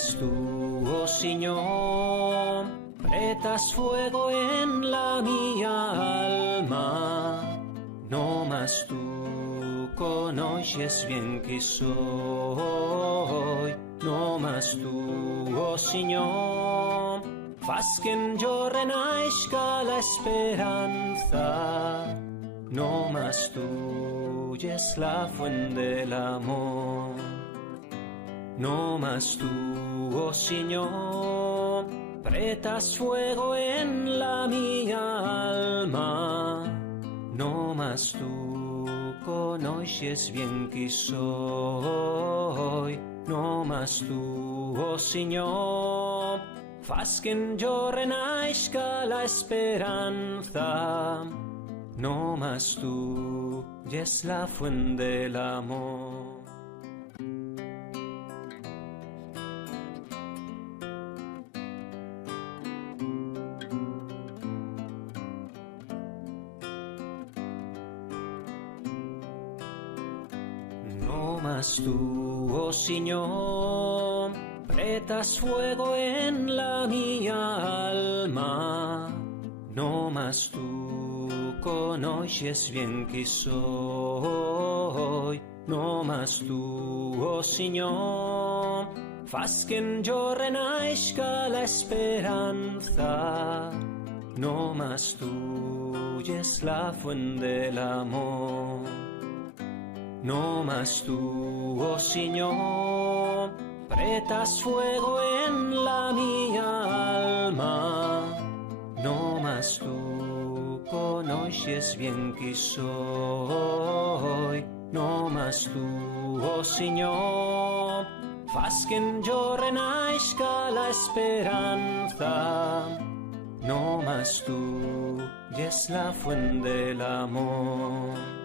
más tú, oh Señor, pretas fuego en la mia alma. No más tú conoces bien que soy. No más tú, oh Señor, faz que yo renazca la esperanza. No más tú es la fuente del amor. No más tú, oh Señor, pretas fuego en la mia alma. No más tú conoces bien que soy. No más tú, oh Señor, faz que yo renazca la esperanza. No más tú es la fuente del amor. No más tú, oh Señor, pretas fuego en la mia alma. No más tú conoces bien que soy. No más tú, oh Señor, faz que yo renazca la esperanza. No más tú es la fuente del amor. No más tú, oh Señor, pretas fuego en la mia alma. No más tú conoces bien que soy. No más tú, oh Señor, faz que yo renazca la esperanza. No más tú es la fuente del amor.